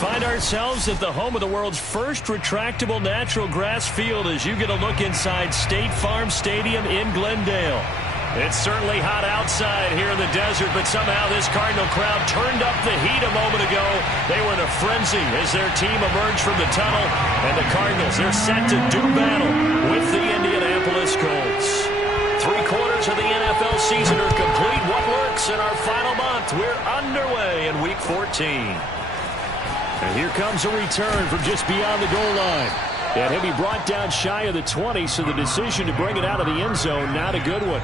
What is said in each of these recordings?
find ourselves at the home of the world's first retractable natural grass field as you get a look inside State Farm Stadium in Glendale. It's certainly hot outside here in the desert, but somehow this Cardinal crowd turned up the heat a moment ago. They were in a frenzy as their team emerged from the tunnel, and the Cardinals, they're set to do battle with the Indianapolis Colts. 3/4 of the NFL season are complete. What works in our final month? We're underway in Week 14. And here comes a return from just beyond the goal line. And he'll be brought down shy of the 20, so the decision to bring it out of the end zone, not a good one.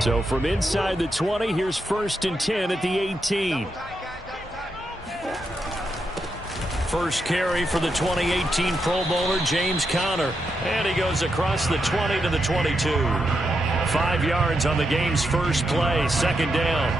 So from inside the 20, here's 1st and 10 at the 18. First carry for the 2018 Pro Bowler, James Conner. And he goes across the 20 to the 22. 5 yards on the game's first play, 2nd down.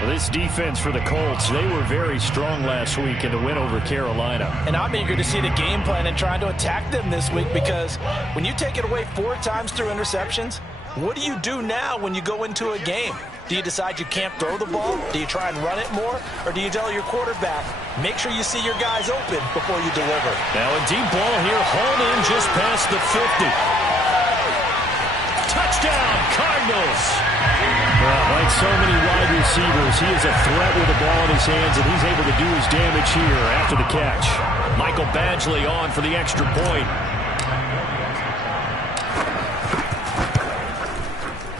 Well, this defense for the Colts, they were very strong last week in the win over Carolina. And I'm eager to see the game plan and trying to attack them this week, because when you take it away 4 times through interceptions, what do you do now when you go into a game? Do you decide you can't throw the ball? Do you try and run it more? Or do you tell your quarterback, make sure you see your guys open before you deliver? Now a deep ball here, hauled in just past the 50. Touchdown, Cardinals! Well, like so many wide receivers, he is a threat with the ball in his hands, and he's able to do his damage here after the catch. Michael Badgley on for the extra point.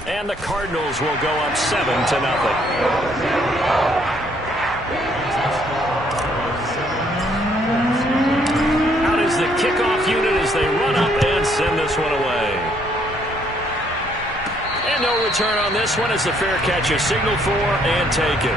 And the Cardinals will go up 7-0. Out is the kickoff unit as they run up and send this one away. And no return on this one as the fair catch is signaled for and taken.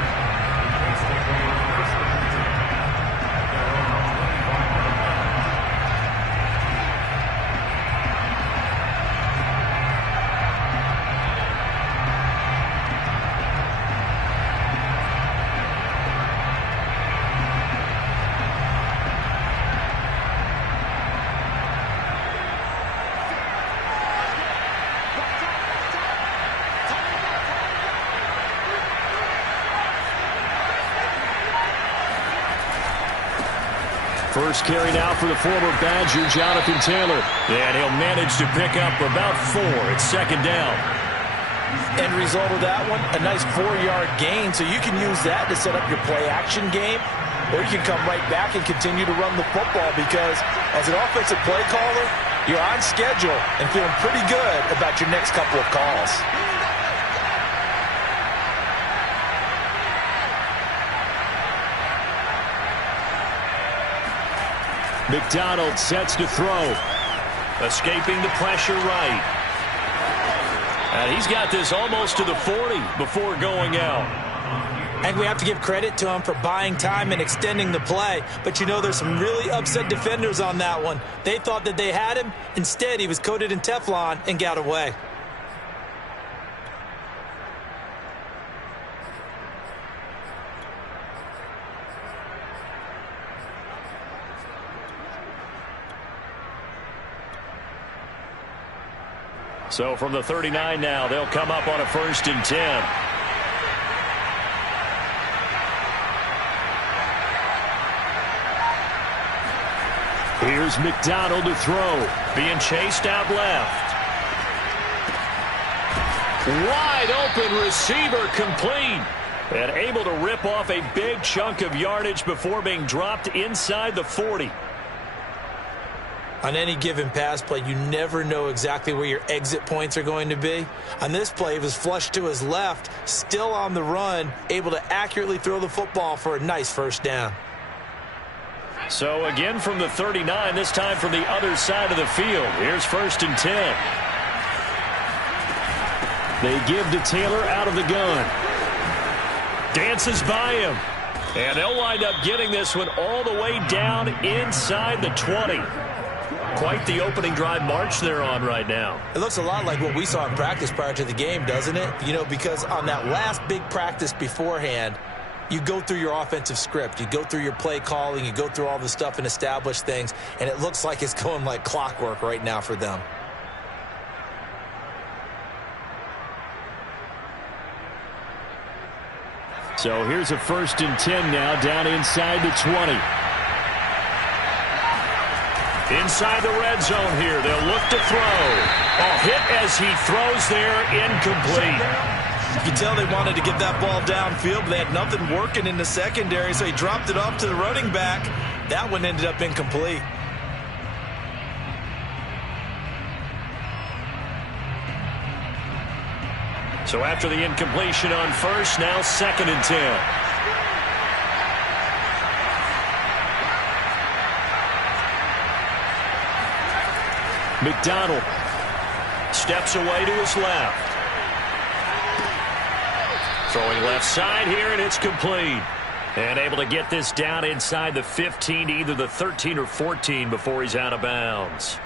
First carry now for the former Badger, Jonathan Taylor. And he'll manage to pick up about 4. It's 2nd down. End result of that one, a nice 4-yard gain, so you can use that to set up your play-action game, or you can come right back and continue to run the football, because as an offensive play caller, you're on schedule and feeling pretty good about your next couple of calls. McDonald sets to throw. Escaping the pressure right. And he's got this almost to the 40 before going out. And we have to give credit to him for buying time and extending the play. But you know, there's some really upset defenders on that one. They thought that they had him. Instead, he was coated in Teflon and got away. So from the 39 now, they'll come up on a 1st and 10. Here's McDonald to throw. Being chased out left. Wide open receiver, complete. And able to rip off a big chunk of yardage before being dropped inside the 40. On any given pass play, you never know exactly where your exit points are going to be. On this play, it was flushed to his left, still on the run, able to accurately throw the football for a nice 1st down. So again from the 39, this time from the other side of the field. Here's 1st and 10. They give to Taylor out of the gun. Dances by him. And they'll wind up getting this one all the way down inside the 20. quite the opening drive march they're on right now. It looks a lot like what we saw in practice prior to the game, doesn't it? You know, because on that last big practice beforehand, you go through your offensive script. You go through your play calling. You go through all the stuff and establish things. And it looks like it's going like clockwork right now for them. So here's a 1st and 10 now, down inside the 20. Inside the red zone here. They'll look to throw. A hit as he throws there, incomplete. You can tell they wanted to get that ball downfield, but they had nothing working in the secondary, so he dropped it off to the running back. That one ended up incomplete. So after the incompletion on 1st, now 2nd and 10. McDonald steps away to his left. Throwing left side here, and it's complete. And able to get this down inside the 15, either the 13 or 14 before he's out of bounds.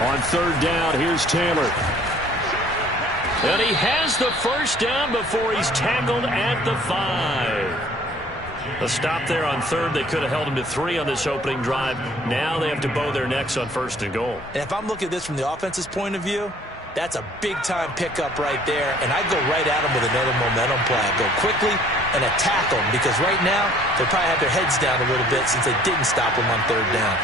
On 3rd down, here's Taylor. And he has the 1st down before he's tackled at the 5. A stop there on 3rd. They could have held him to 3 on this opening drive. Now they have to bow their necks on 1st and goal. And if I'm looking at this from the offense's point of view, that's a big-time pickup right there. And I go right at him with another momentum play. I go quickly and attack them because right now they probably have their heads down a little bit since they didn't stop him on 3rd down.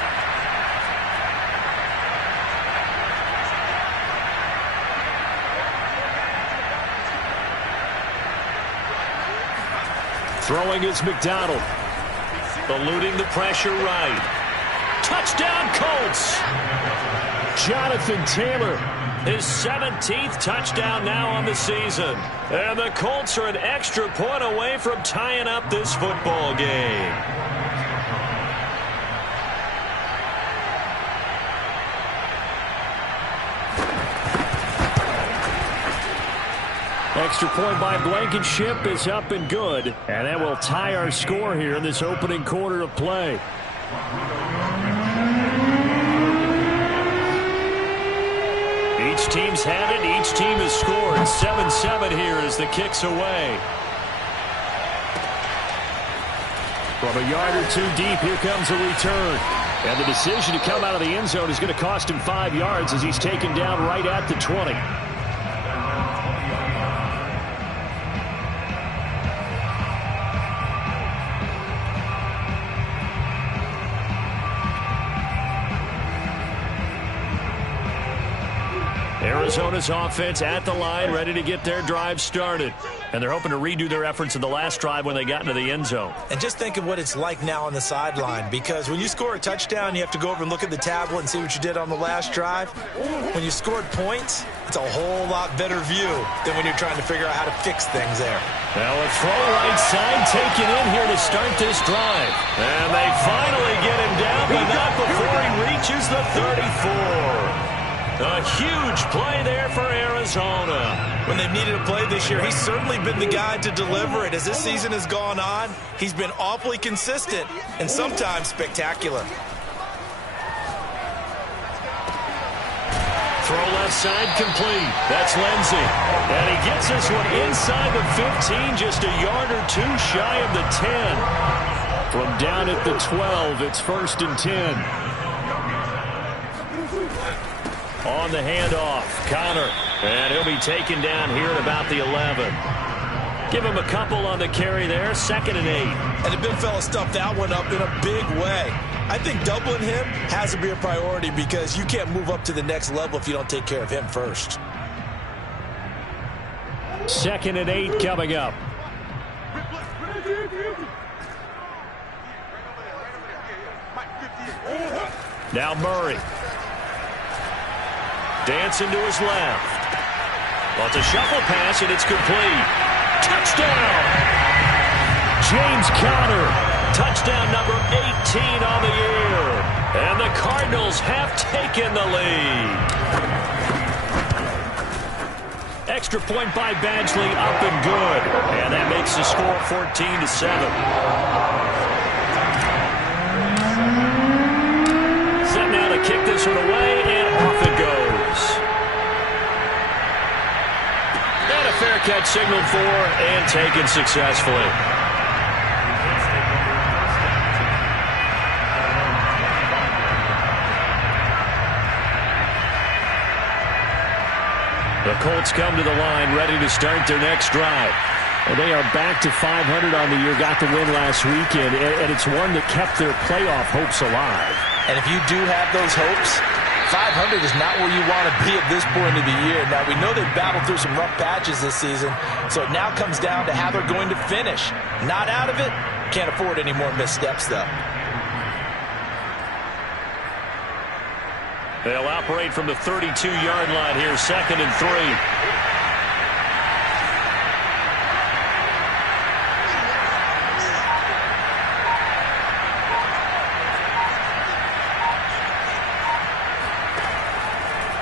Throwing is McDonald. Eluding the pressure right. Touchdown, Colts! Jonathan Taylor, his 17th touchdown now on the season. And the Colts are an extra point away from tying up this football game. Extra point by Blankenship is up and good. And that will tie our score here in this opening quarter of play. Each team's had it. Each team has scored. 7-7 here as the kick's away. From a yard or 2 deep, here comes a return. And the decision to come out of the end zone is going to cost him 5 yards as he's taken down right at the 20. Arizona's offense at the line, ready to get their drive started. And they're hoping to redo their efforts in the last drive when they got into the end zone. And just think of what it's like now on the sideline, because when you score a touchdown, you have to go over and look at the tablet and see what you did on the last drive. When you scored points, it's a whole lot better view than when you're trying to figure out how to fix things there. Now a throw right side taken in here to start this drive. And they finally get him down, but not before he reaches the 34. A huge play there for Arizona. When they've needed a play this year, he's certainly been the guy to deliver it. As this season has gone on, he's been awfully consistent and sometimes spectacular. Throw left side complete. That's Lindsey. And he gets this one inside the 15, just a yard or 2 shy of the 10. From down at the 12, it's 1st and 10. On the handoff, Connor. And he'll be taken down here at about the 11. Give him a couple on the carry there, 2nd and 8. And the big fella stuffed that one up in a big way. I think doubling him has to be a priority because you can't move up to the next level if you don't take care of him first. 2nd and 8 coming up. Now Murray. Dancing to his left. Well, it's a shuffle pass, and it's complete. Touchdown! James Conner. Touchdown number 18 on the year. And the Cardinals have taken the lead. Extra point by Badgley, up and good. And that makes the score 14-7. Set now to kick this one away, and off it goes. And a fair catch signaled for and taken successfully. The Colts come to the line, ready to start their next drive. Well, they are back to 500 on the year, got the win last weekend, and it's one that kept their playoff hopes alive. And if you do have those hopes, 500 is not where you want to be at this point of the year. Now, we know they've battled through some rough patches this season, so it now comes down to how they're going to finish. Not out of it, can't afford any more missteps, though. They'll operate from the 32-yard line here, 2nd and 3.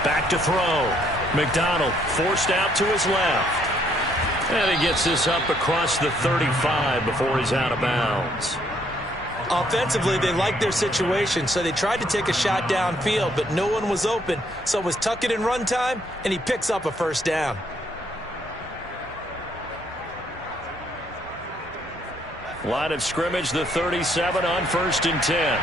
Back to throw. McDonald forced out to his left. And he gets this up across the 35 before he's out of bounds. Offensively, they liked their situation, so they tried to take a shot downfield, but no one was open. So it was tuck it in run time, and he picks up a first down. Line of scrimmage, the 37 on 1st and 10.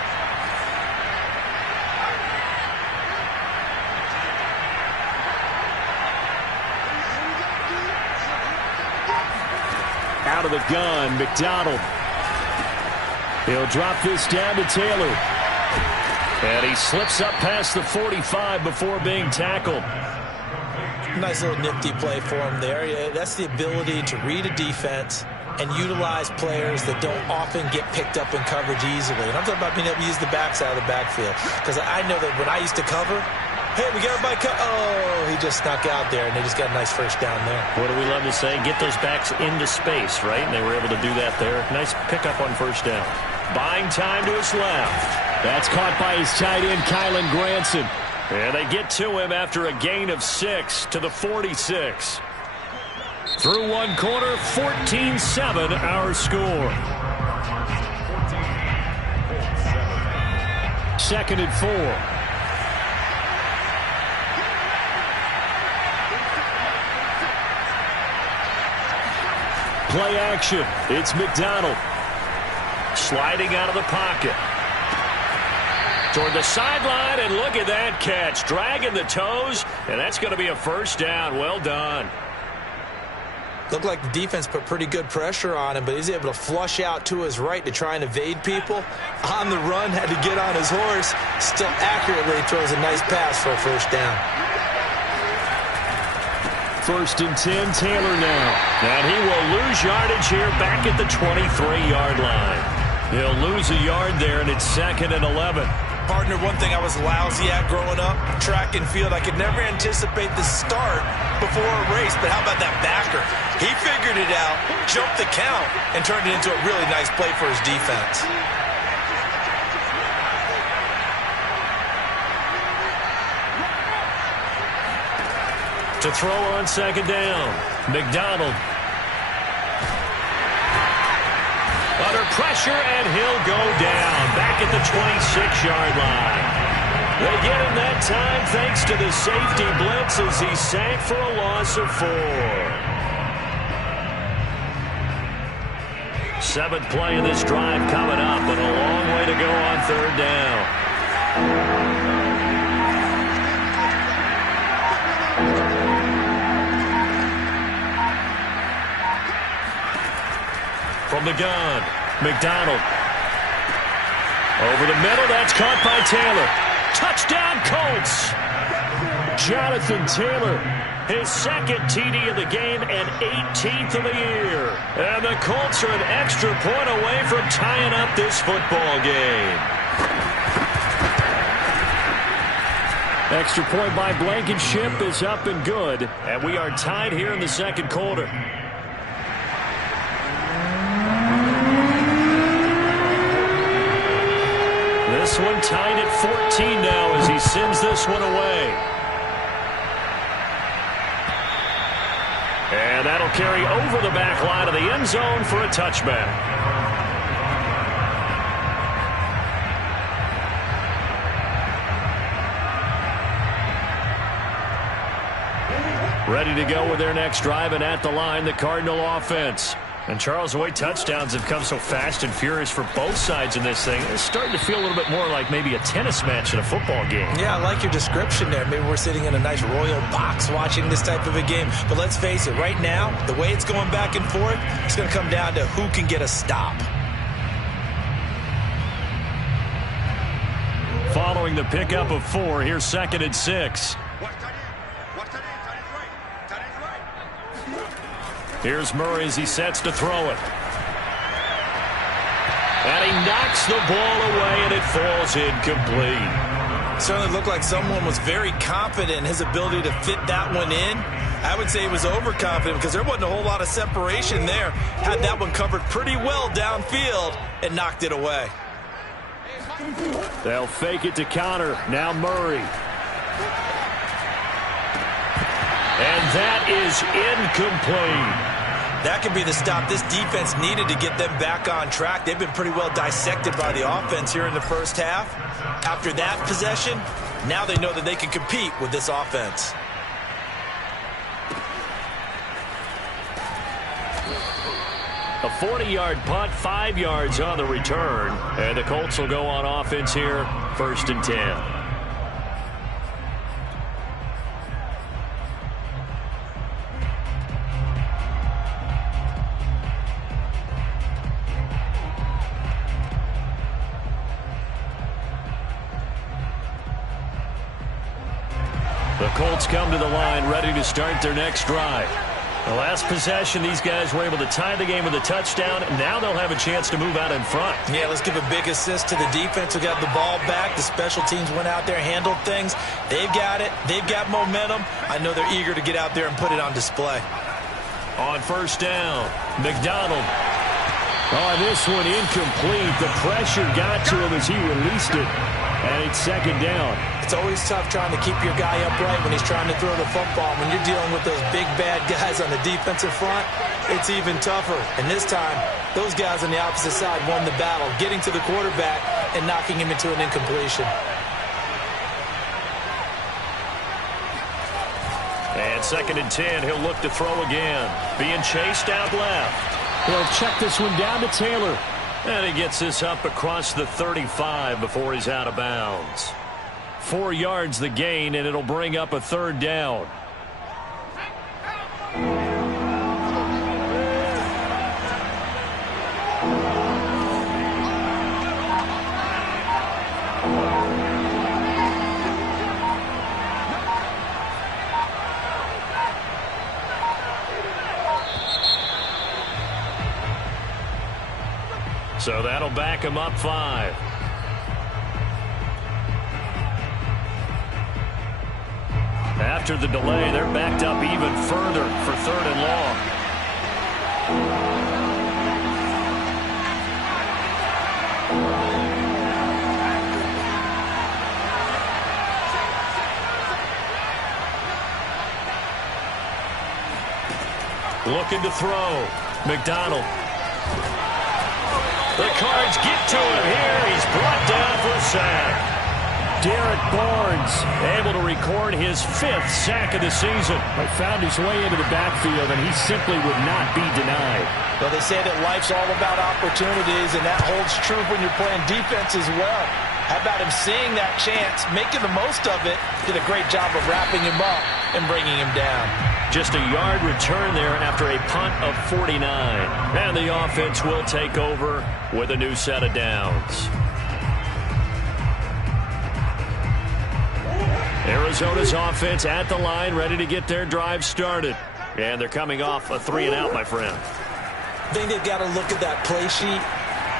Out of the gun, McDonald. He'll drop this down to Taylor. And he slips up past the 45 before being tackled. Nice little nifty play for him there. Yeah, that's the ability to read a defense and utilize players that don't often get picked up in coverage easily. And I'm talking about being able to use the backside of the backfield. Because I know that when I used to cover, hey, we got everybody oh, he just snuck out there, and they just got a nice first down there. What do we love to say? Get those backs into space, right? And they were able to do that there. Nice pickup on first down. Buying time to his left. That's caught by his tight end, Kylan Granson. And they get to him after a gain of 6 to the 46. Through one quarter, 14-7 our score. 2nd and 4. Play action. It's McDonald. Sliding out of the pocket. Toward the sideline, and look at that catch. Dragging the toes, and that's going to be a first down. Well done. Looked like the defense put pretty good pressure on him, but he's able to flush out to his right to try and evade people. On the run, had to get on his horse. Still accurately throws a nice pass for a first down. 1st and 10, Taylor now. And he will lose yardage here back at the 23-yard line. He'll lose a yard there, and it's 2nd and 11. Partner, one thing I was lousy at growing up, track and field. I could never anticipate the start before a race, but how about that backer? He figured it out, jumped the count, and turned it into a really nice play for his defense. To throw on 2nd down, McDonald. Under pressure, and he'll go down. Back at the 26-yard line. They get him that time thanks to the safety blitz as he sank for a loss of 4. 7th play of this drive coming up, and a long way to go on 3rd down. From the gun, McDonald. Over the middle, that's caught by Taylor. Touchdown, Colts! Jonathan Taylor, his 2nd TD of the game and 18th of the year. And the Colts are an extra point away from tying up this football game. Extra point by Blankenship is up and good. And we are tied here in the second quarter. This one tied at 14 now as he sends this one away. And that'll carry over the back line of the end zone for a touchback. Ready to go with their next drive, and at the line, the Cardinal offense. And Charles, the way touchdowns have come so fast and furious for both sides in this thing, it's starting to feel a little bit more like maybe a tennis match in a football game. Yeah, I like your description there. Maybe we're sitting in a nice royal box watching this type of a game. But let's face it, right now, the way it's going back and forth, it's going to come down to who can get a stop. Following the pickup of 4, here's 2nd and 6. Here's Murray as he sets to throw it. And he knocks the ball away, and it falls incomplete. Certainly looked like someone was very confident in his ability to fit that one in. I would say he was overconfident because there wasn't a whole lot of separation there. Had that one covered pretty well downfield and knocked it away. They'll fake it to counter. Now Murray. And that is incomplete. That could be the stop this defense needed to get them back on track. They've been pretty well dissected by the offense here in the first half. After that possession, now they know that they can compete with this offense. A 40-yard punt, 5 yards on the return. And the Colts will go on offense here, 1st and 10. The Colts come to the line, ready to start their next drive. The last possession, these guys were able to tie the game with a touchdown. Now they'll have a chance to move out in front. Yeah, let's give a big assist to the defense who got the ball back. The special teams went out there, handled things. They've got it. They've got momentum. I know they're eager to get out there and put it on display. On 1st down, McDonald. Oh, this one incomplete. The pressure got to him as he released it. And it's 2nd down. It's always tough trying to keep your guy upright when he's trying to throw the football. When you're dealing with those big, bad guys on the defensive front, it's even tougher. And this time, those guys on the opposite side won the battle, getting to the quarterback and knocking him into an incompletion. And 2nd and 10, he'll look to throw again. Being chased out left. He'll check this one down to Taylor. And he gets this up across the 35 before he's out of bounds. 4 yards the gain, and it'll bring up a 3rd down. So that'll back him up 5. After the delay, they're backed up even further for 3rd and long. Looking to throw. McDonald. The Cards get to him here. He's brought down for a sack. Derek Barnes able to record his 5th sack of the season. He found his way into the backfield, and he simply would not be denied. Well, they say that life's all about opportunities, and that holds true when you're playing defense as well. How about him seeing that chance, making the most of it, did a great job of wrapping him up and bringing him down. Just a yard return there after a punt of 49. And the offense will take over with a new set of downs. Arizona's offense at the line, ready to get their drive started. And they're coming off a 3-and-out, my friend. I think they've got to look at that play sheet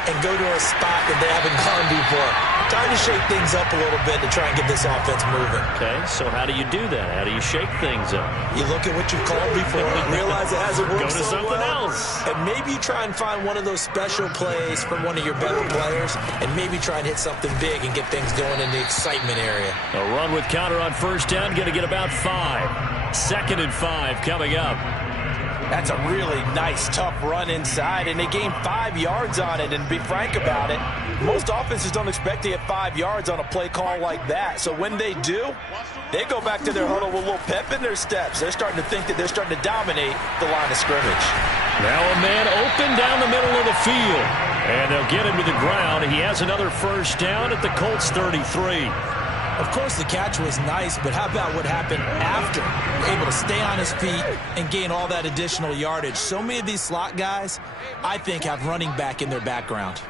and go to a spot that they haven't gone before. Time to shake things up a little bit to try and get this offense moving. Okay, so how do you do that? How do you shake things up? You look at what you've called before and realize it hasn't worked Go to so something well. else. And maybe you try and find one of those special plays from one of your better players and maybe try and hit something big and get things going in the excitement area. A run with counter on first down, going to get about 5. 2nd and 5 coming up. That's a really nice, tough run inside, and they gained 5 yards on it. And to be frank about it, most offenses don't expect to get 5 yards on a play call like that. So when they do, they go back to their huddle with a little pep in their steps. They're starting to think that they're starting to dominate the line of scrimmage. Now a man open down the middle of the field, and they'll get him to the ground. He has another first down at the Colts 33. Of course, the catch was nice, but how about what happened after? Able to stay on his feet and gain all that additional yardage. So many of these slot guys, I think, have running back in their background.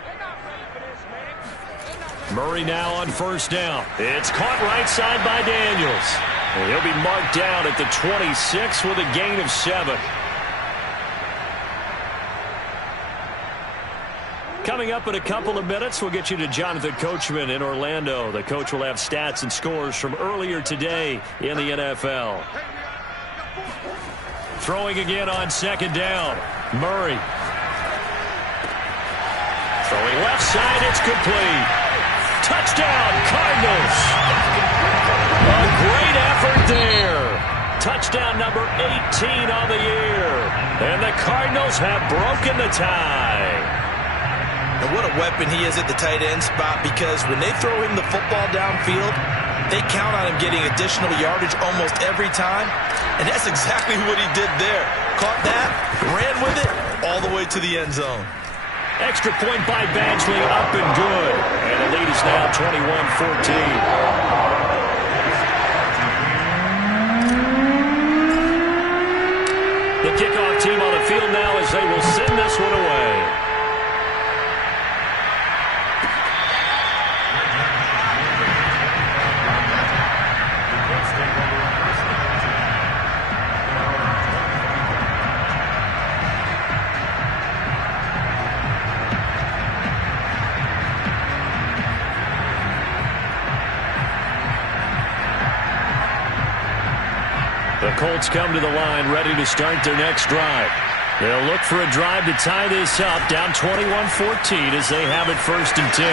Murray now on first down. It's caught right side by Daniels. And he'll be marked down at the 26 with a gain of 7. Coming up in a couple of minutes, we'll get you to Jonathan Coachman in Orlando. The coach will have stats and scores from earlier today in the NFL. Throwing again on second down. Murray. Throwing left side, it's complete. Touchdown, Cardinals. A great effort there. Touchdown number 18 on the year. And the Cardinals have broken the tie. And what a weapon he is at the tight end spot, because when they throw him the football downfield, they count on him getting additional yardage almost every time. And that's exactly what he did there. Caught that, ran with it, all the way to the end zone. Extra point by Badgley, up and good. And the lead is now 21-14. The kickoff team on the field now as they will send this one away. The Colts come to the line ready to start their next drive. They'll look for a drive to tie this up, down 21-14 as they have it 1st and 10.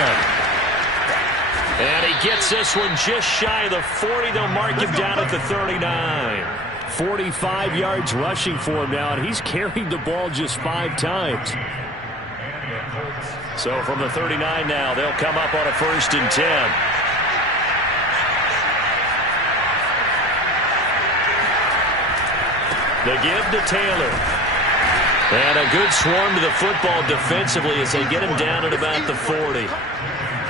And he gets this one just shy of the 40. They'll mark him down at the 39. 45 yards rushing for him now, and he's carried the ball just 5 times. So from the 39 now, they'll come up on a 1st and 10. The give to Taylor. And a good swarm to the football defensively as they get him down at about the 40.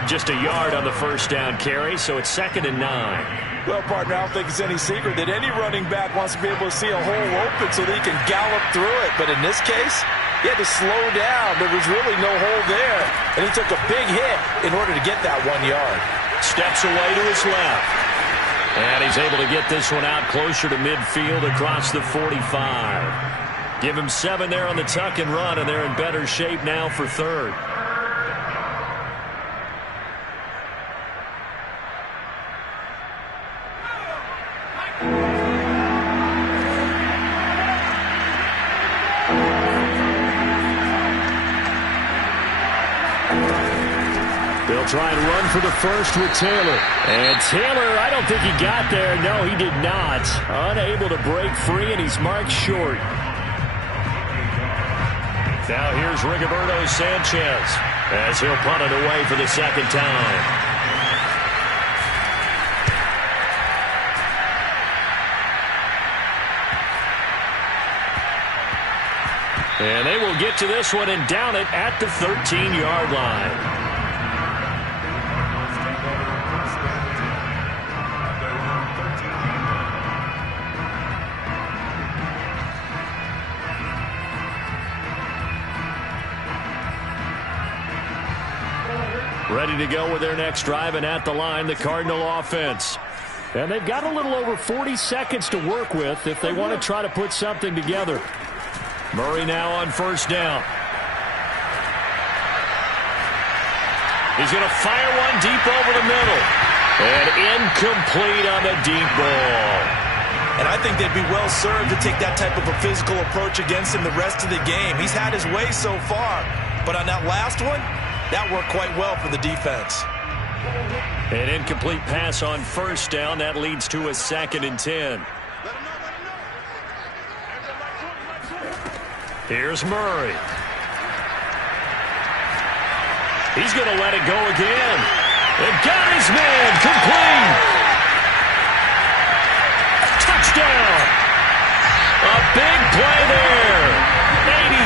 Just a yard on the first down carry, so it's 2nd and 9. Well, partner, I don't think it's any secret that any running back wants to be able to see a hole open so that he can gallop through it. But in this case, he had to slow down. There was really no hole there, and he took a big hit in order to get that 1 yard. Steps away to his left. And he's able to get this one out closer to midfield across the 45. Give him 7 there on the tuck and run, and they're in better shape now for 3rd. They'll try and run for the first with Taylor. And Taylor, I don't think he got there. No, he did not. Unable to break free, and he's marked short. Now here's Rigoberto Sanchez as he'll punt it away for the 2nd time. And they will get to this one and down it at the 13-yard line. Ready to go with their next drive, and at the line, the Cardinal offense. And they've got a little over 40 seconds to work with if they want to try to put something together. Murray now on first down. He's going to fire one deep over the middle. And incomplete on the deep ball. And I think they'd be well served to take that type of a physical approach against him the rest of the game. He's had his way so far. But on that last one, that worked quite well for the defense. An incomplete pass on first down. That leads to a 2nd and 10. Here's Murray. He's going to let it go again. And got his man. Complete. Touchdown. A big play there.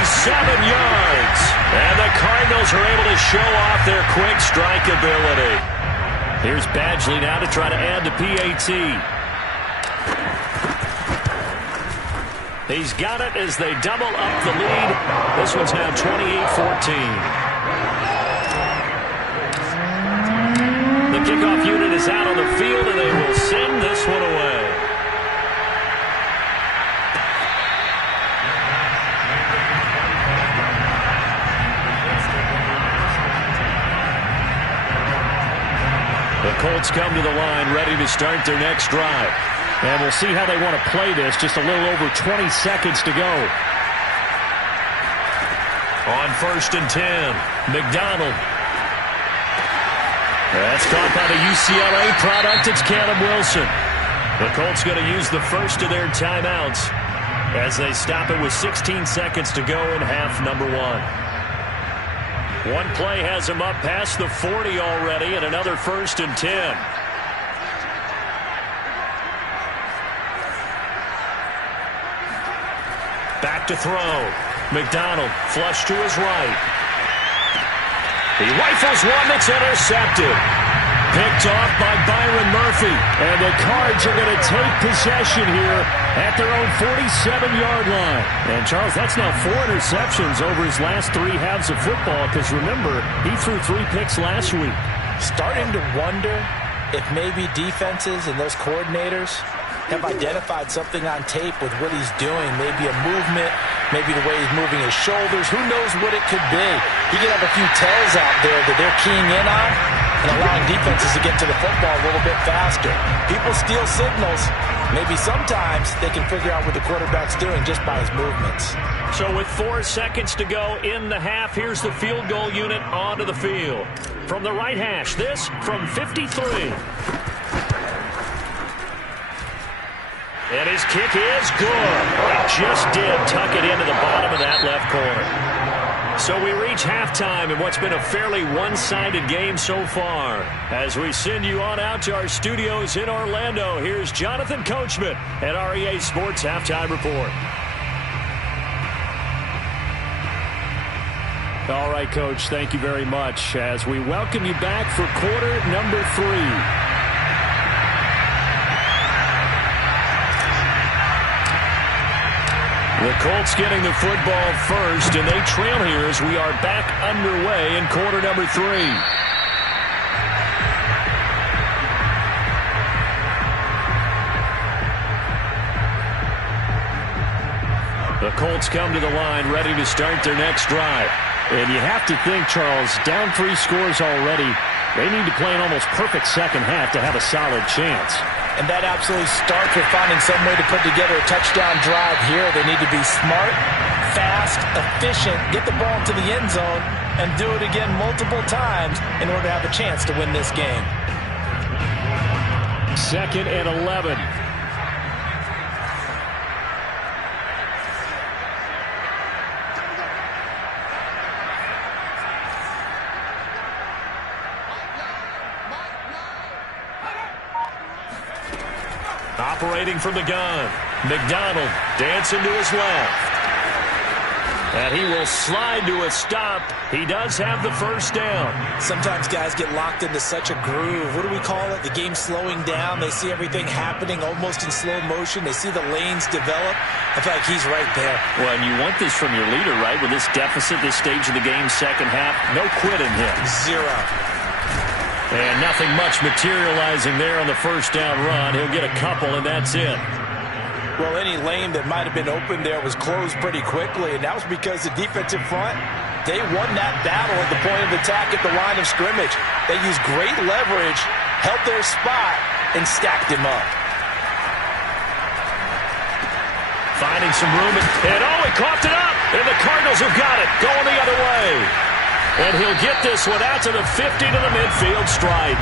87 yards. And the Cardinals are able to show off their quick strike ability. Here's Badgley now to try to add the PAT. He's got it as they double up the lead. This one's now 28-14. The kickoff unit is out on the field, and they will send this one away. The Colts come to the line, ready to start their next drive. And we'll see how they want to play this. Just a little over 20 seconds to go. On 1st and 10, McDonald. That's caught by the UCLA product. It's Caleb Wilson. The Colts going to use the first of their timeouts as they stop it with 16 seconds to go in half number 1. One play has them up past the 40 already, and another 1st and 10. Back to throw. McDonald flush to his right. He rifles one that's intercepted. Picked off by Byron Murphy. And the Cards are going to take possession here at their own 47-yard line. And, Charles, that's now 4 interceptions over his last 3 halves of football because, remember, he threw 3 picks last week. Starting to wonder if maybe defenses and those coordinators have identified something on tape with what he's doing. Maybe a movement, maybe the way he's moving his shoulders. Who knows what it could be? He could have a few tells out there that they're keying in on and allowing defenses to get to the football a little bit faster. People steal signals. Maybe sometimes they can figure out what the quarterback's doing just by his movements. So with 4 seconds to go in the half, here's the field goal unit onto the field. From the right hash, this from 53. And his kick is good. He just did tuck it into the bottom of that left corner. So we reach halftime in what's been a fairly one-sided game so far. As we send you on out to our studios in Orlando, here's Jonathan Coachman at REA Sports Halftime Report. All right, Coach, thank you very much as we welcome you back for quarter number 3. The Colts getting the football first, and they trail here as we are back underway in quarter number 3. The Colts come to the line ready to start their next drive. And you have to think, Charles, down 3 scores already, they need to play an almost perfect second half to have a solid chance. And that absolutely starts with finding some way to put together a touchdown drive here. They need to be smart, fast, efficient, get the ball to the end zone, and do it again multiple times in order to have a chance to win this game. 2nd and 11. Operating from the gun. McDonald dancing to his left. And he will slide to a stop. He does have the first down. Sometimes guys get locked into such a groove. What do we call it? The game slowing down. They see everything happening almost in slow motion. They see the lanes develop. I feel like he's right there. Well, and you want this from your leader, right? With this deficit, this stage of the game, second half, no quitting him. 0. And nothing much materializing there on the first down run. He'll get a couple, and that's it. Well, any lane that might have been open there was closed pretty quickly, and that was because the defensive front They won that battle at the point of attack at the line of scrimmage. They used great leverage, held their spot, and stacked him up. Finding some room, and he coughed it up, and the Cardinals have got it, going the other way. And he'll get this one out to the 50 to the midfield stripe.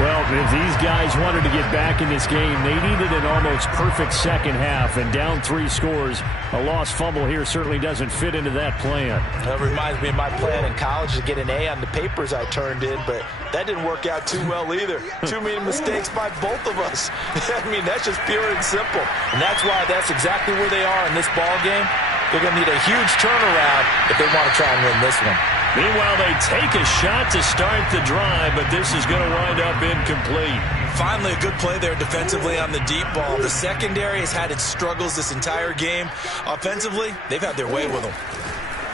Well, if these guys wanted to get back in this game, they needed an almost perfect second half, and down 3 scores. A lost fumble here certainly doesn't fit into that plan. That reminds me of my plan in college to get an A on the papers I turned in, but that didn't work out too well either. Too many mistakes by both of us. I mean, that's just pure and simple. And that's why that's exactly where they are in this ball game. They're going to need a huge turnaround if they want to try and win this one. Meanwhile, they take a shot to start the drive, but this is going to wind up incomplete. Finally, a good play there defensively on the deep ball. The secondary has had its struggles this entire game. Offensively, they've had their way with them.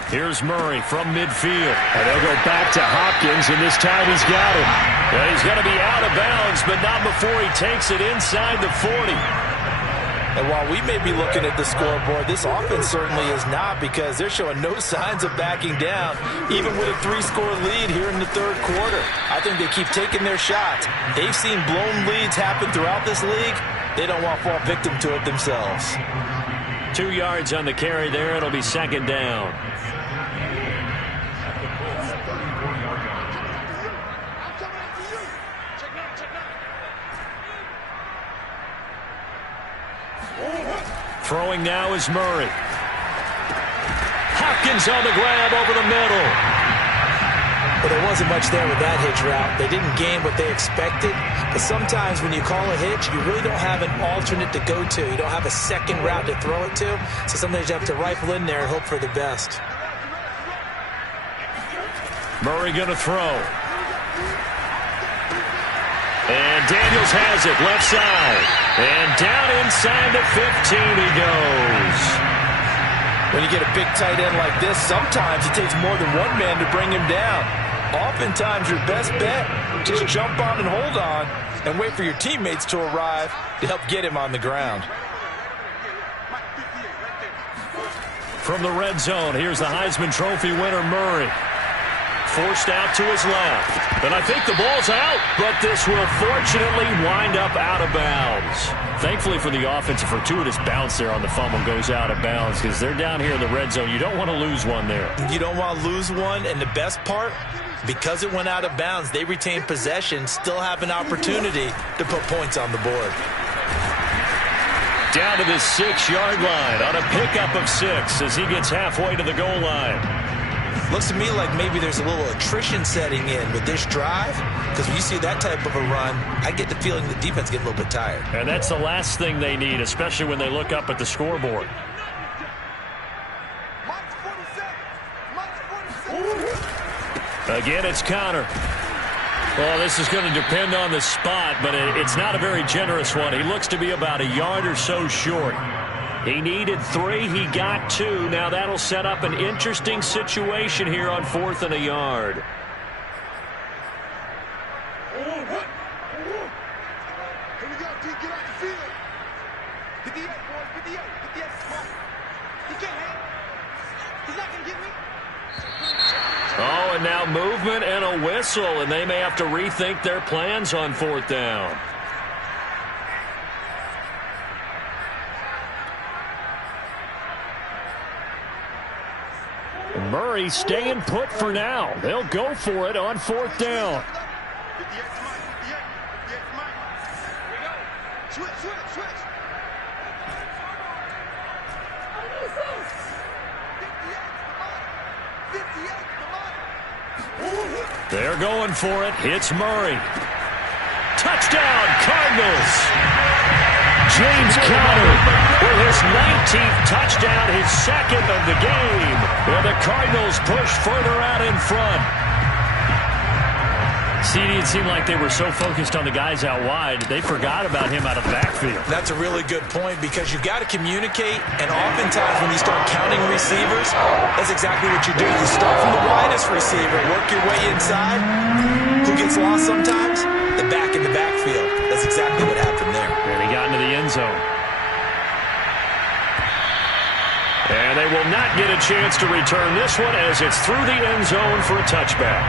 Here's Murray from midfield. And they'll go back to Hopkins, and this time he's got him. And he's going to be out of bounds, but not before he takes it inside the 40. And while we may be looking at the scoreboard, this offense certainly is not, because they're showing no signs of backing down, even with a 3-score lead here in the third quarter. I think they keep taking their shots. They've seen blown leads happen throughout this league. They don't want to fall victim to it themselves. 2 yards on the carry there. It'll be second down. Throwing now is Murray. Hopkins on the grab over the middle. Well, there wasn't much there with that hitch route. They didn't gain what they expected. But sometimes when you call a hitch, you really don't have an alternate to go to. You don't have a second route to throw it to. So sometimes you have to rifle in there and hope for the best. Murray going to throw. And Daniels has it, left side. And down inside the 15 he goes. When you get a big tight end like this, sometimes it takes more than one man to bring him down. Oftentimes, your best bet, just jump on and hold on and wait for your teammates to arrive to help get him on the ground. From the red zone, here's the Heisman Trophy winner, Murray. Forced out to his left. And I think the ball's out, but this will fortunately wind up out of bounds. Thankfully for the offense, a fortuitous bounce there on the fumble goes out of bounds, because they're down here in the red zone. You don't want to lose one there. You don't want to lose one, and the best part, because it went out of bounds, they retain possession, still have an opportunity to put points on the board. Down to the 6-yard line on a pickup of 6 as he gets halfway to the goal line. Looks to me like maybe there's a little attrition setting in with this drive, because when you see that type of a run, I get the feeling the defense getting a little bit tired. And that's the last thing they need, especially when they look up at the scoreboard. Again, it's Connor. Well, this is going to depend on the spot, but it's not a very generous one. He looks to be about a yard or so short. He needed 3. He got 2. Now that'll set up an interesting situation here on 4th and a yard. Oh, and now movement and a whistle, and they may have to rethink their plans on 4th down. Murray staying put for now. They'll go for it on 4th down. They're going for it. It's Murray. Touchdown, Cardinals. James Conner with his 19th touchdown, his second of the game. And the Cardinals push further out in front. CD, it seemed like they were so focused on the guys out wide, they forgot about him out of the backfield. That's a really good point, because you've got to communicate, and oftentimes when you start counting receivers, that's exactly what you do. You start from the widest receiver, work your way inside. Who gets lost sometimes? The back in the backfield. That's exactly what happened there. And he got into the end zone. And they will not get a chance to return this one as it's through the end zone for a touchback.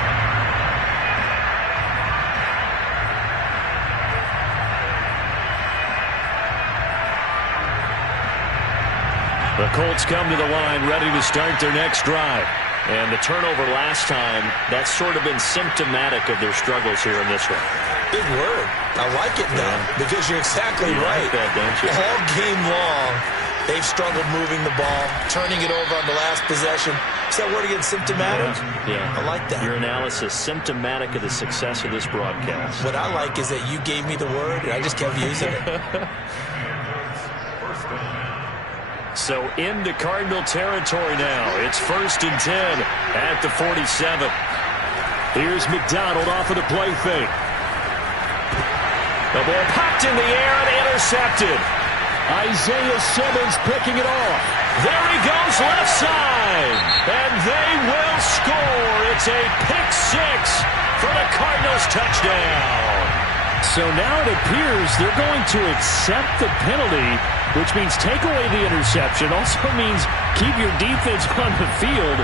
The Colts come to the line ready to start their next drive. And the turnover last time, that's sort of been symptomatic of their struggles here in this one. Big word. I like it, though, because you're exactly right. Like that, don't you? All game long, they've struggled moving the ball, turning it over on the last possession. Is that word again, symptomatic? Yeah. I like that. Your analysis, symptomatic of the success of this broadcast. What I like is that you gave me the word, and I just kept using it. So into Cardinal territory now. It's 1st and 10 at the 47. Here's McDonald off of the play fake. The ball popped in the air and intercepted. Isaiah Simmons picking it off. There he goes left side. And they will score. It's a pick six for the Cardinals touchdown. So now it appears they're going to accept the penalty, which means take away the interception. Also means keep your defense on the field.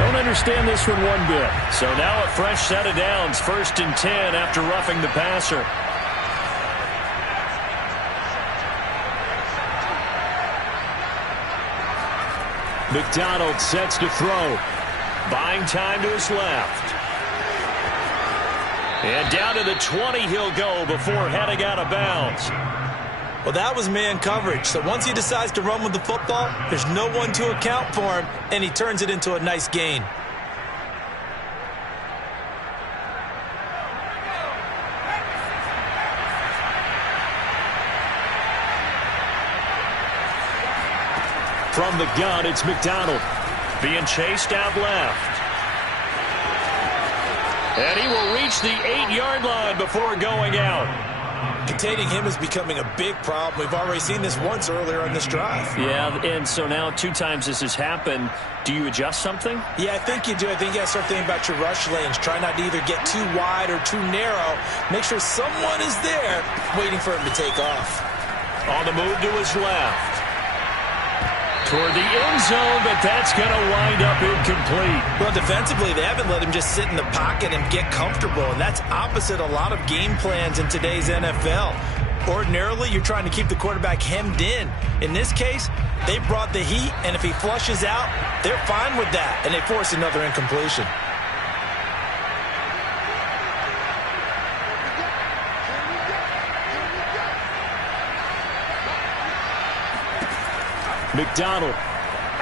Don't understand this one one bit. So now a fresh set of downs. 1st and 10 after roughing the passer. McDonald sets to throw. Buying time to his left. And down to the 20 he'll go before heading out of bounds. Well, that was man coverage. So once he decides to run with the football, there's no one to account for him, and he turns it into a nice gain. From the gun, it's McDonald. Being chased out left. And he will reach the 8-yard line before going out. Containing him is becoming a big problem. We've already seen this once earlier on this drive. Yeah, and so now 2 times this has happened. Do you adjust something? Yeah, I think you do. I think you got to start thinking about your rush lanes. Try not to either get too wide or too narrow. Make sure someone is there waiting for him to take off. On the move to his left. Toward the end zone, but that's going to wind up incomplete. Well, defensively, they haven't let him just sit in the pocket and get comfortable, and that's opposite a lot of game plans in today's NFL. Ordinarily, you're trying to keep the quarterback hemmed in. In this case, they brought the heat, and if he flushes out, they're fine with that, and they force another incompletion. McDonald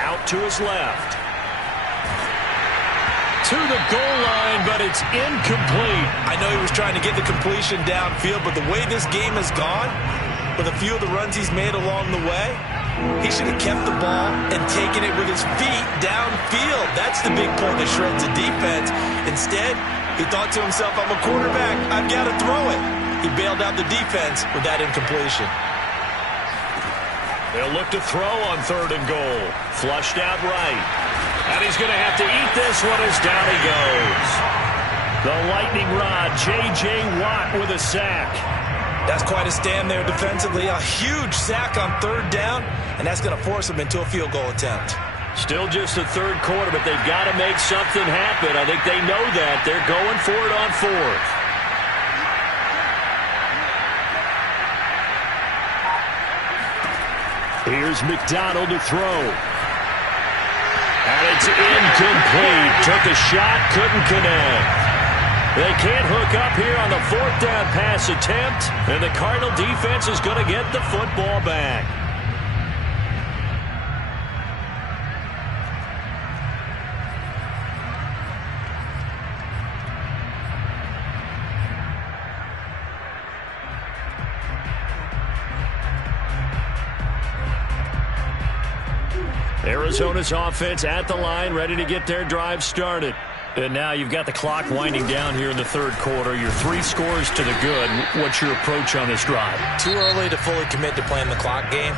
out to his left. To the goal line, but it's incomplete. I know he was trying to get the completion downfield, but the way this game has gone, with a few of the runs he's made along the way, he should have kept the ball and taken it with his feet downfield. That's the big play that shreds the defense. Instead, he thought to himself, I'm a quarterback, I've got to throw it. He bailed out the defense with that incompletion. They'll look to throw on 3rd and goal. Flushed out right. And he's going to have to eat this one as down he goes. The lightning rod, J.J. Watt with a sack. That's quite a stand there defensively. A huge sack on 3rd down, and that's going to force him into a field goal attempt. Still just the 3rd quarter, but they've got to make something happen. I think they know that. They're going for it on 4th. Here's McDonald to throw. And it's incomplete. Took a shot, couldn't connect. They can't hook up here on the 4th down pass attempt. And the Cardinal defense is going to get the football back. Arizona's offense at the line, ready to get their drive started. And now you've got the clock winding down here in the 3rd quarter. You're 3 scores to the good. What's your approach on this drive? Too early to fully commit to playing the clock game.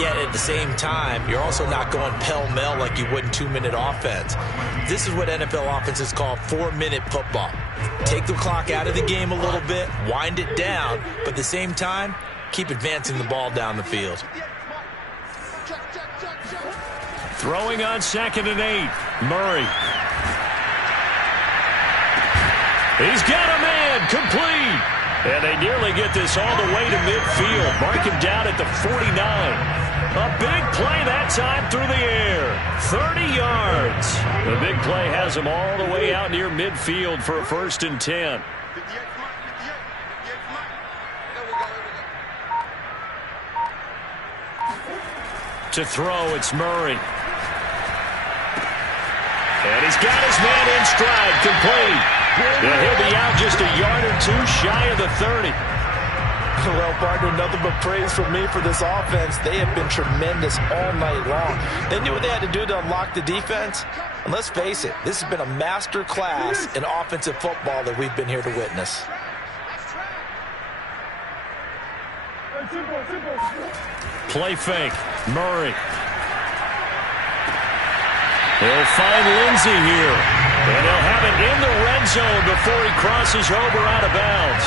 Yet at the same time, you're also not going pell-mell like you would in 2-minute offense. This is what NFL offenses call 4-minute football. Take the clock out of the game a little bit, wind it down, but at the same time, keep advancing the ball down the field. Throwing on 2nd and 8. Murray. He's got a man. Complete. And they nearly get this all the way to midfield. Mark him down at the 49. A big play that time through the air. 30 yards. The big play has him all the way out near midfield for a 1st and 10. To throw, it's Murray. And he's got his man in stride, complete. And he'll be out just a yard or 2 shy of the 30. Well, partner, nothing but praise from me for this offense. They have been tremendous all night long. They knew what they had to do to unlock the defense. And let's face it, this has been a master class in offensive football that we've been here to witness. Play fake. Murray. He'll find Lindsey here. And he'll have it in the red zone before he crosses over out of bounds.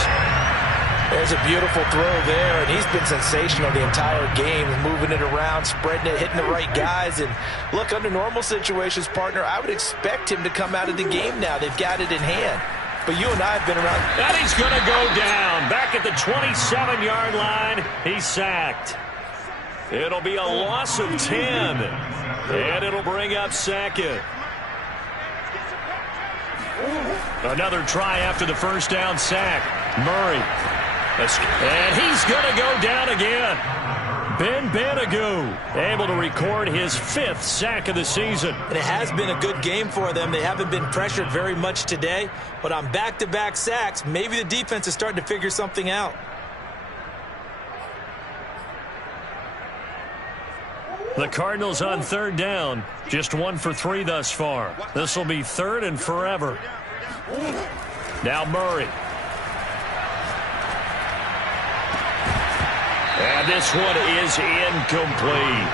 There's a beautiful throw there, and he's been sensational the entire game, moving it around, spreading it, hitting the right guys. And look, under normal situations, partner, I would expect him to come out of the game now. They've got it in hand. But you and I have been around. And he's going to go down. Back at the 27-yard line, he's sacked. It'll be a loss of 10. And it'll bring up 2nd. Another try after the 1st down sack. Murray. And he's going to go down again. Ben Banagou able to record his 5th sack of the season. And it has been a good game for them. They haven't been pressured very much today. But on back-to-back sacks, maybe the defense is starting to figure something out. The Cardinals on 3rd down. Just 1 for 3 thus far. This will be 3rd and forever. Now Murray. And this one is incomplete.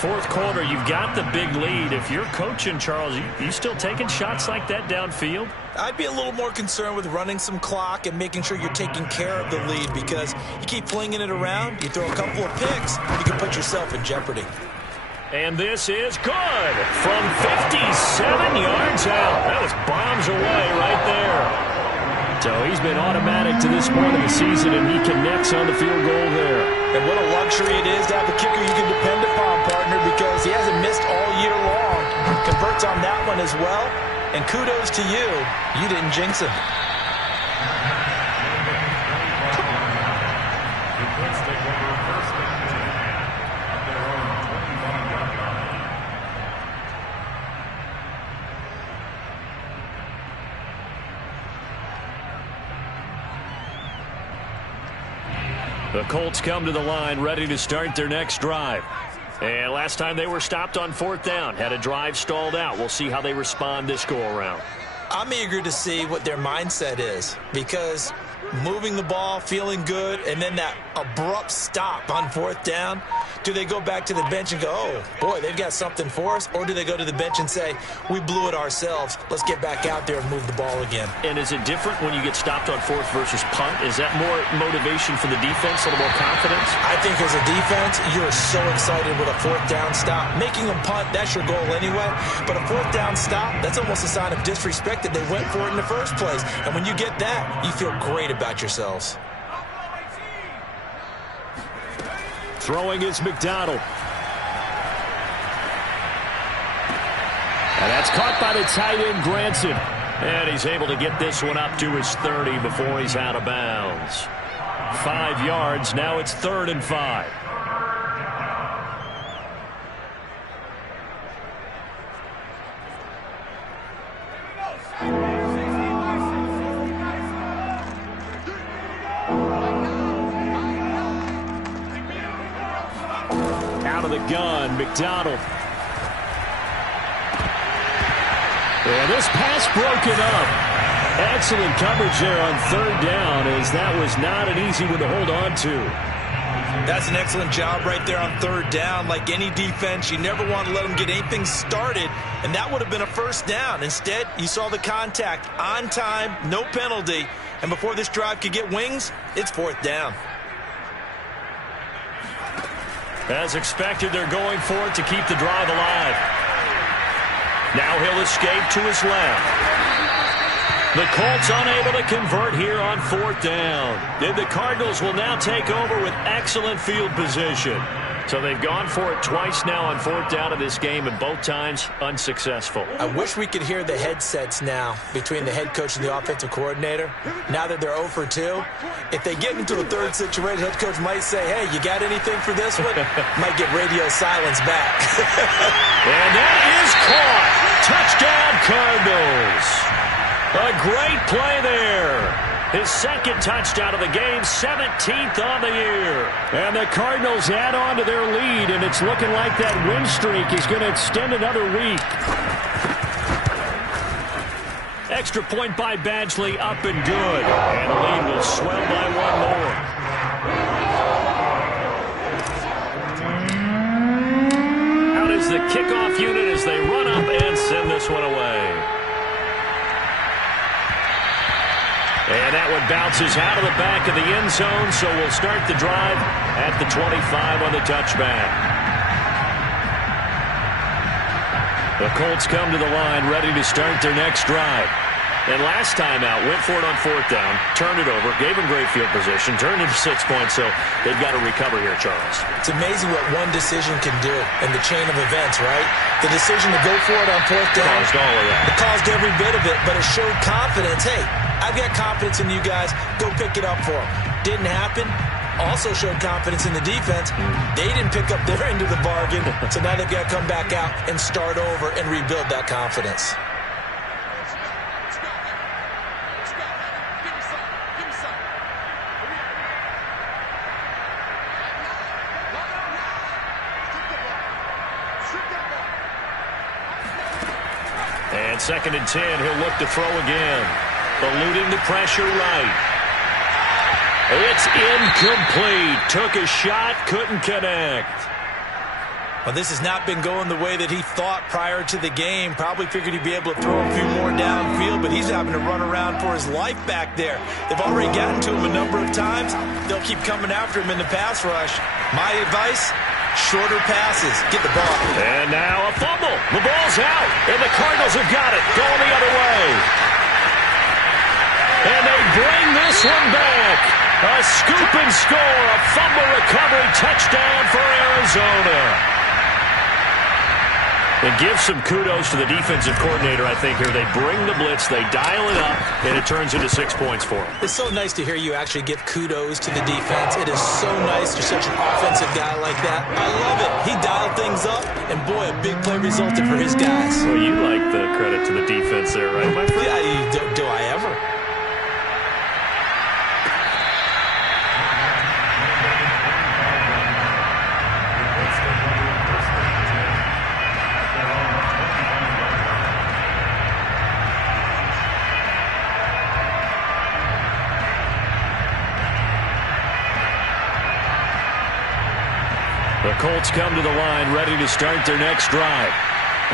4th quarter, you've got the big lead. If you're coaching, Charles, you still taking shots like that downfield? I'd be a little more concerned with running some clock and making sure you're taking care of the lead, because you keep flinging it around, you throw a couple of picks, you can put yourself in jeopardy. And this is good from 57 yards out. That was bombs away right there. So he's been automatic to this point of the season, and he connects on the field goal there. And what a luxury it is to have a kicker you can depend upon, partner, because he hasn't missed all year long. Converts on that one as well. And kudos to you. You didn't jinx him. The Colts come to the line ready to start their next drive. And last time they were stopped on 4th down, had a drive stalled out. We'll see how they respond this go-around. I'm eager to see what their mindset is, because moving the ball, feeling good, and then that abrupt stop on 4th down, do they go back to the bench and go, oh, boy, they've got something for us? Or do they go to the bench and say, we blew it ourselves, let's get back out there and move the ball again? And is it different when you get stopped on 4th versus punt? Is that more motivation for the defense, a little more confidence? I think as a defense, you're so excited with a 4th down stop. Making them punt, that's your goal anyway. But a 4th down stop, that's almost a sign of disrespect that they went for it in the first place. And when you get that, you feel great about yourselves. Throwing is McDonald. And that's caught by the tight end, Granson. And he's able to get this one up to his 30 before he's out of bounds. 5 yards. Now it's 3rd and 5. Out of the gun, McDonald. And this pass broken up. Excellent coverage there on 3rd down, as that was not an easy one to hold on to. That's an excellent job right there on 3rd down. Like any defense, you never want to let them get anything started, and that would have been a 1st down. Instead, you saw the contact on time, no penalty, and before this drive could get wings, it's 4th down. As expected, they're going for it to keep the drive alive. Now he'll escape to his left. The Colts unable to convert here on 4th down. And the Cardinals will now take over with excellent field position. So they've gone for it twice now on 4th down in this game, and both times unsuccessful. I wish we could hear the headsets now between the head coach and the offensive coordinator. Now that they're 0 for 2, if they get into a third situation, head coach might say, hey, you got anything for this one? Might get radio silence back. And that is caught. Touchdown, Cardinals. A great play there. His second touchdown of the game, 17th on the year. And the Cardinals add on to their lead, and it's looking like that win streak is going to extend another week. Extra point by Badgley, up and good. And the lead will swell by one more. Out is the kickoff unit as they run up and send this one away. And that one bounces out of the back of the end zone, so we'll start the drive at the 25 on the touchback. The Colts come to the line ready to start their next drive. And last time out, went for it on 4th down, turned it over, gave them great field position, turned into 6 points, so they've got to recover here, Charles. It's amazing what one decision can do in the chain of events, right? The decision to go for it on 4th down caused all of that. It caused every bit of it, but it showed confidence. Hey, I've got confidence in you guys. Go pick it up for them. Didn't happen. Also showed confidence in the defense. They didn't pick up their end of the bargain, so now they've got to come back out and start over and rebuild that confidence. And 2nd and 10, he'll look to throw again. Eluding the pressure right. It's incomplete. Took a shot, couldn't connect. Well, this has not been going the way that he thought prior to the game. Probably figured he'd be able to throw a few more downfield, but he's having to run around for his life back there. They've already gotten to him a number of times. They'll keep coming after him in the pass rush. My advice, shorter passes. Get the ball. And now a fumble. The ball's out, and the Cardinals have got it. Going the other way. And they bring this one back. A scoop and score. A fumble recovery touchdown for Arizona. And give some kudos to the defensive coordinator, I think, here. They bring the blitz, they dial it up, and it turns into 6 points for them. It's so nice to hear you actually give kudos to the defense. It is so nice. You're such an offensive guy like that. I love it. He dialed things up, and boy, a big play resulted for his guys. Well, you like the credit to the defense there, right, my friend? Yeah, do I ever? The Colts come to the line ready to start their next drive.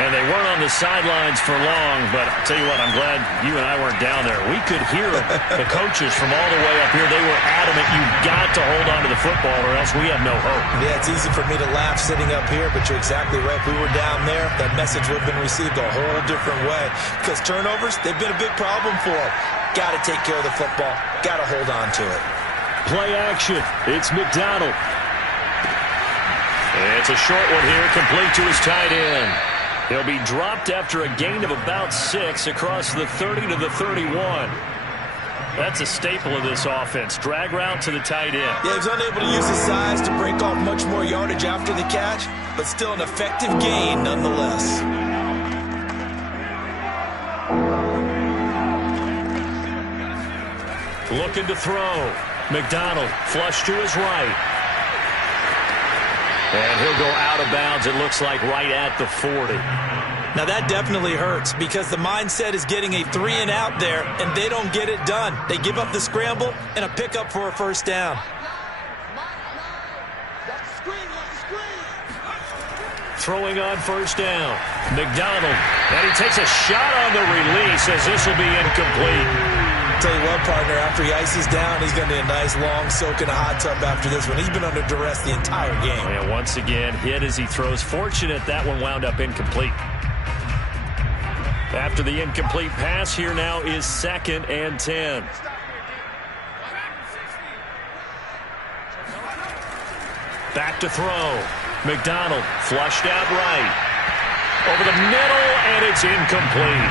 And they weren't on the sidelines for long, but I'll tell you what, I'm glad you and I weren't down there. We could hear the coaches from all the way up here. They were adamant, you've got to hold on to the football or else we have no hope. Yeah, it's easy for me to laugh sitting up here, but you're exactly right. If we were down there, that message would have been received a whole different way. Because turnovers, they've been a big problem for them. Got to take care of the football. Got to hold on to it. Play action. It's McDonald. It's a short one here, complete to his tight end. He'll be dropped after a gain of about 6 across the 30 to the 31. That's a staple of this offense. Drag route to the tight end. Yeah, he's unable to use his size to break off much more yardage after the catch, but still an effective gain nonetheless. Looking to throw. McDonald flush to his right. And he'll go out of bounds, it looks like, right at the 40. Now, that definitely hurts because the mindset is getting a 3-and-out there, and they don't get it done. They give up the scramble and a pickup for a first down. Throwing on first down. McDonald, and he takes a shot on the release as this will be incomplete. tell you what, partner, after he ices down, he's going to need a nice long soak in a hot tub after this one. He's been under duress the entire game. And once again, hit as he throws. Fortunate that one wound up incomplete. After the incomplete pass, here now is 2nd and 10. Back to throw. McDonald flushed out right. Over the middle, and it's incomplete.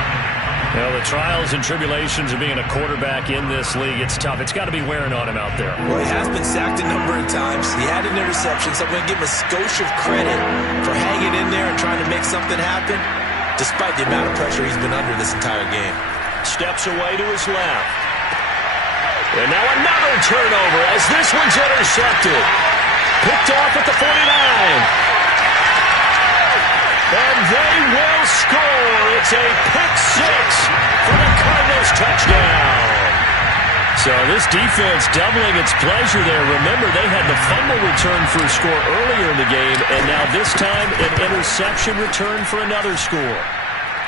Well, the trials and tribulations of being a quarterback in this league, it's tough. It's got to be wearing on him out there. Well, he has been sacked a number of times. He had an interception, so I'm going to give him a skosh of credit for hanging in there and trying to make something happen, despite the amount of pressure he's been under this entire game. Steps away to his left. And now another turnover as this one's intercepted. Picked off at the 49. And they will score. It's a pick 6 for the Cardinals touchdown. So this defense doubling its pleasure there. Remember, they had the fumble return for a score earlier in the game, and now this time an interception return for another score.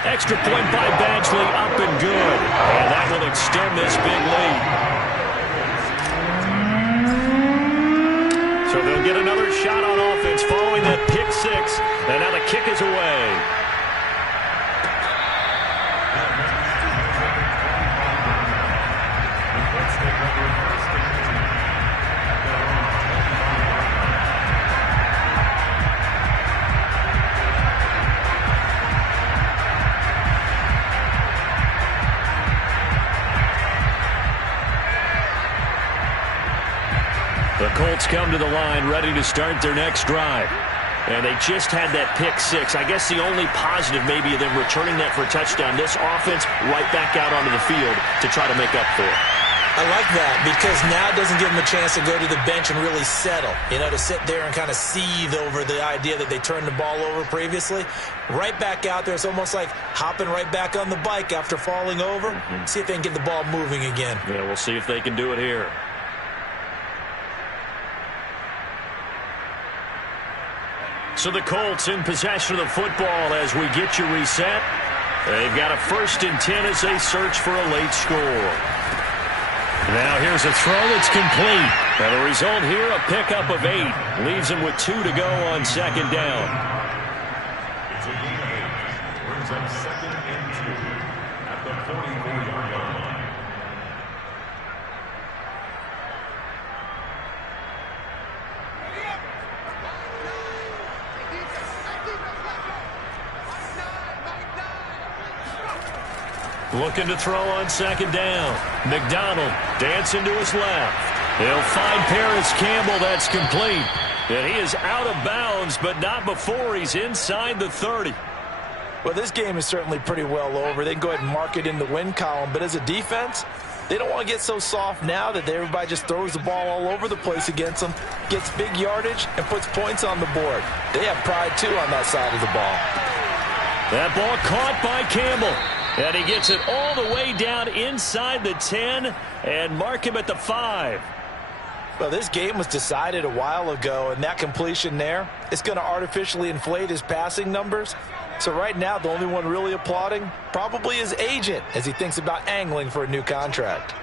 Extra point by Badgley, up and good. And that will extend this big lead. So they'll get another shot on offense following that pick 6. And now the kick is away. The Colts come to the line ready to start their next drive. And they just had that pick 6. I guess the only positive maybe of them returning that for a touchdown. This offense right back out onto the field to try to make up for it. I like that because now it doesn't give them a chance to go to the bench and really settle. You know, to sit there and kind of seethe over the idea that they turned the ball over previously. Right back out there. It's almost like hopping right back on the bike after falling over. See if they can get the ball moving again. Yeah, we'll see if they can do it here. So the Colts in possession of the football as we get you reset. They've got a 1st and 10 as they search for a late score. Now here's a throw that's complete. And the result here, a pickup of 8. Leaves them with 2 to go on 2nd down. It's a gain of 8. Brings up 2nd and 2 at the 44-yard line. Looking to throw on 2nd down. McDonald dancing to his left. He'll find Paris Campbell. That's complete. And he is out of bounds, but not before he's inside the 30. Well, this game is certainly pretty well over. They can go ahead and mark it in the win column. But as a defense, they don't want to get so soft now that everybody just throws the ball all over the place against them, gets big yardage, and puts points on the board. They have pride, too, on that side of the ball. That ball caught by Campbell. And he gets it all the way down inside the 10 and mark him at the 5. Well, this game was decided a while ago, and that completion there is going to artificially inflate his passing numbers. So right now, the only one really applauding probably his agent as he thinks about angling for a new contract.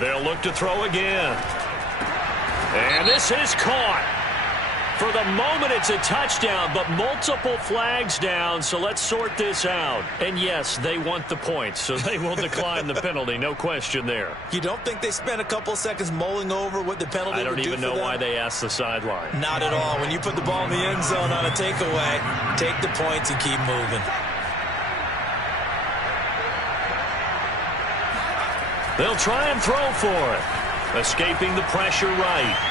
They'll look to throw again. And this is caught. For the moment, it's a touchdown, but multiple flags down, so let's sort this out. And yes, they want the points, so they will decline the penalty, no question there. You don't think they spent a couple seconds mulling over what the penalty would do for them? I don't even know why they asked the sideline. Not at all. When you put the ball in the end zone on a takeaway, take the points and keep moving. They'll try and throw for it. Escaping the pressure right.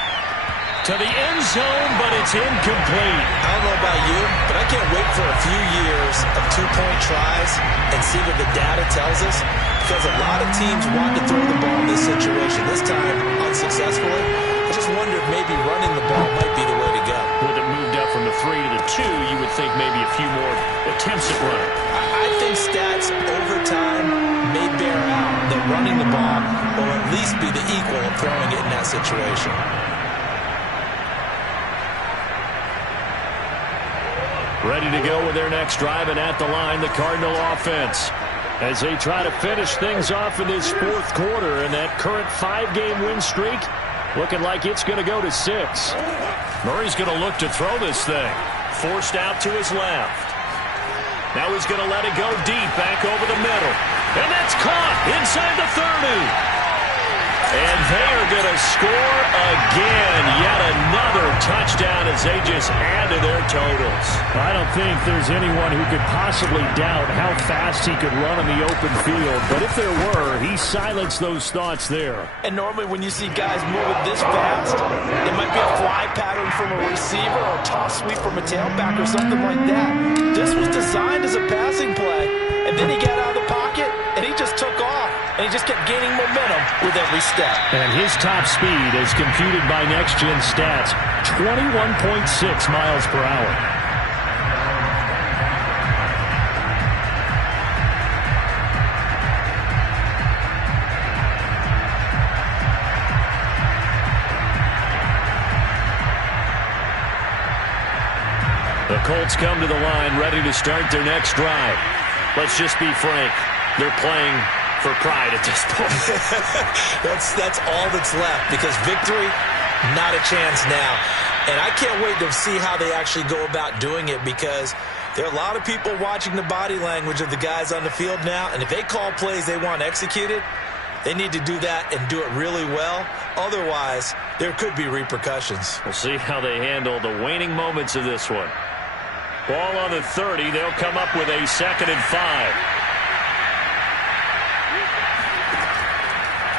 To the end zone, but it's incomplete. I don't know about you, but I can't wait for a few years of two-point tries and see what the data tells us, because a lot of teams want to throw the ball in this situation. This time, unsuccessfully. I just wonder if maybe running the ball might be the way to go. With it moved up from the 3 to the 2, you would think maybe a few more attempts at running. I think stats over time may bear out that running the ball will at least be the equal of throwing it in that situation. Ready to go with their next drive, and at the line, the Cardinal offense, as they try to finish things off in this fourth quarter, and that current 5-game win streak looking like it's going to go to 6. Murray's going to look to throw this thing. Forced out to his left. Now he's going to let it go deep, back over the middle. And that's caught inside the 30. And they are going to score again. Yet another touchdown as they just add to their totals. I don't think there's anyone who could possibly doubt how fast he could run on the open field. But if there were, he silenced those thoughts there. And normally when you see guys moving this fast, it might be a fly pattern from a receiver or a toss sweep from a tailback or something like that. This was designed as a passing play. And then he got out of the pocket, and he just took off. And he just kept gaining momentum with every step. And his top speed, as computed by Next Gen Stats, 21.6 miles per hour. The Colts come to the line, ready to start their next drive. Let's just be frank. They're playing for pride at this point. That's all that's left, because victory, not a chance now. And I can't wait to see how they actually go about doing it, because there are a lot of people watching the body language of the guys on the field now, and if they call plays they want executed, they need to do that and do it really well. Otherwise, there could be repercussions. We'll see how they handle the waning moments of this one. Ball on the 30. They'll come up with a 2nd and 5.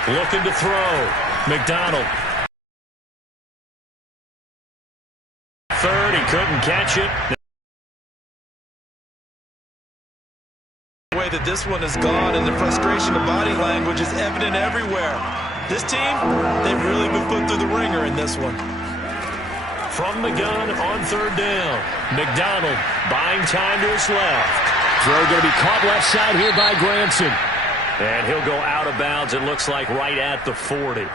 Looking to throw. McDonald. 3rd. He couldn't catch it. The way that this one has gone, and the frustration of body language is evident everywhere. This team, they've really been put through the ringer in this one. From the gun on 3rd down. McDonald buying time to his left. Throw going to be caught left side here by Granson. And he'll go out of bounds, it looks like, right at the 40.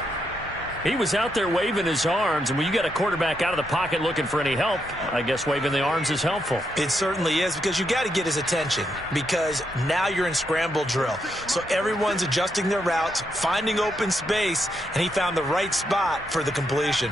He was out there waving his arms, and when you got a quarterback out of the pocket looking for any help, I guess waving the arms is helpful. It certainly is, because you got to get his attention, because now you're in scramble drill. So everyone's adjusting their routes, finding open space, and he found the right spot for the completion.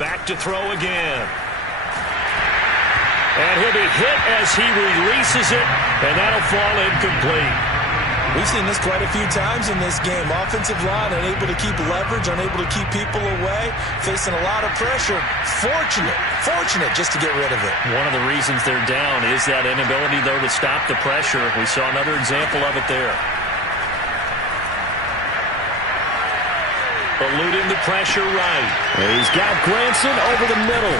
Back to throw again. And he'll be hit as he releases it, and that'll fall incomplete. We've seen this quite a few times in this game. Offensive line unable to keep leverage, unable to keep people away, facing a lot of pressure. Fortunate just to get rid of it. One of the reasons they're down is that inability, though, to stop the pressure. We saw another example of it there. Eluding the pressure right. He's got Granson over the middle.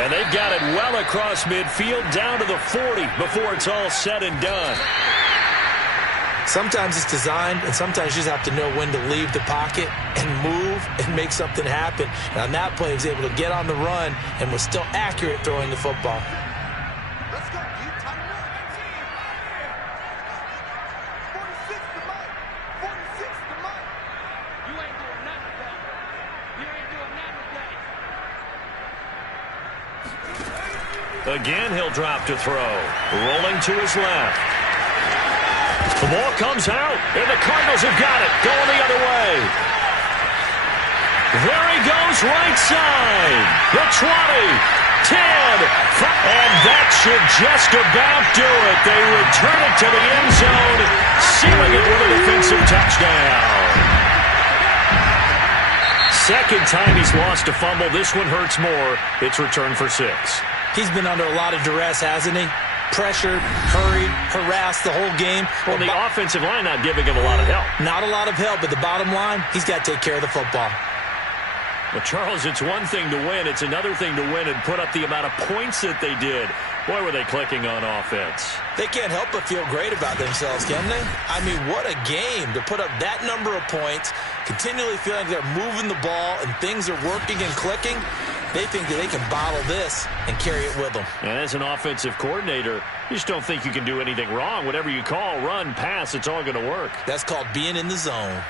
And they've got it well across midfield, down to the 40 before it's all said and done. Sometimes it's designed, and sometimes you just have to know when to leave the pocket and move and make something happen. And on that play, he was able to get on the run and was still accurate throwing the football. Let's go. You tighten up. 46 to Mike. 46 to Mike. You ain't doing nothing today. You ain't doing nothing today. Again, he'll drop to throw. Rolling to his left. The ball comes out, and the Cardinals have got it. Going the other way. There he goes, right side. The 20, 10, and that should just about do it. They return it to the end zone, sealing it with a defensive touchdown. Second time he's lost a fumble. This one hurts more. It's returned for 6. He's been under a lot of duress, hasn't he? Pressured, hurried, harassed the whole game. Well, the offensive line not giving him a lot of help. Not a lot of help, but the bottom line, he's got to take care of the football. Well, Charles, it's one thing to win. It's another thing to win and put up the amount of points that they did. Boy, were they clicking on offense. They can't help but feel great about themselves, can they? I mean, what a game to put up that number of points, continually feeling like they're moving the ball and things are working and clicking. They think that they can bottle this and carry it with them. And as an offensive coordinator, you just don't think you can do anything wrong. Whatever you call, run, pass, it's all going to work. That's called being in the zone.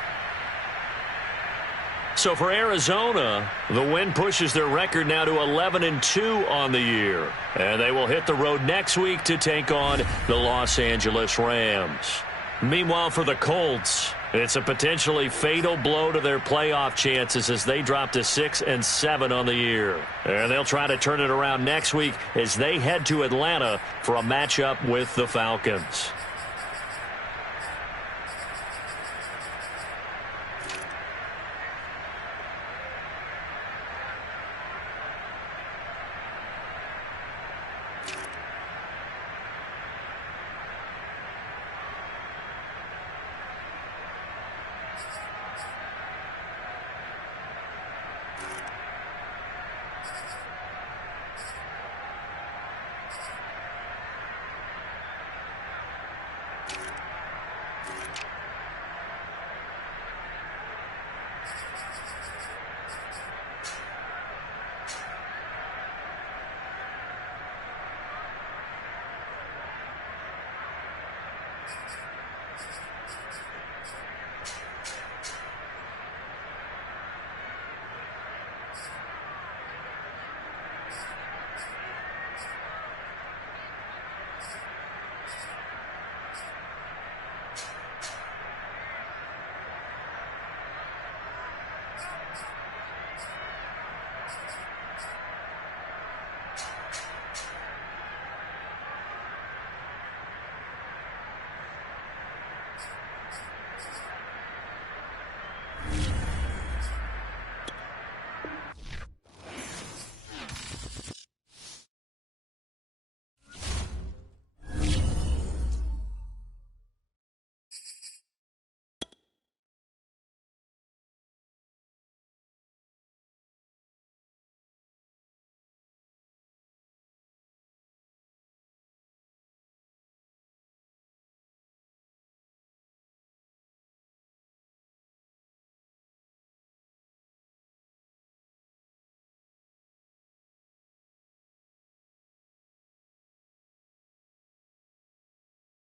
So for Arizona, the win pushes their record now to 11-2 on the year. And they will hit the road next week to take on the Los Angeles Rams. Meanwhile, for the Colts, it's a potentially fatal blow to their playoff chances as they drop to 6-7 on the year. And they'll try to turn it around next week as they head to Atlanta for a matchup with the Falcons.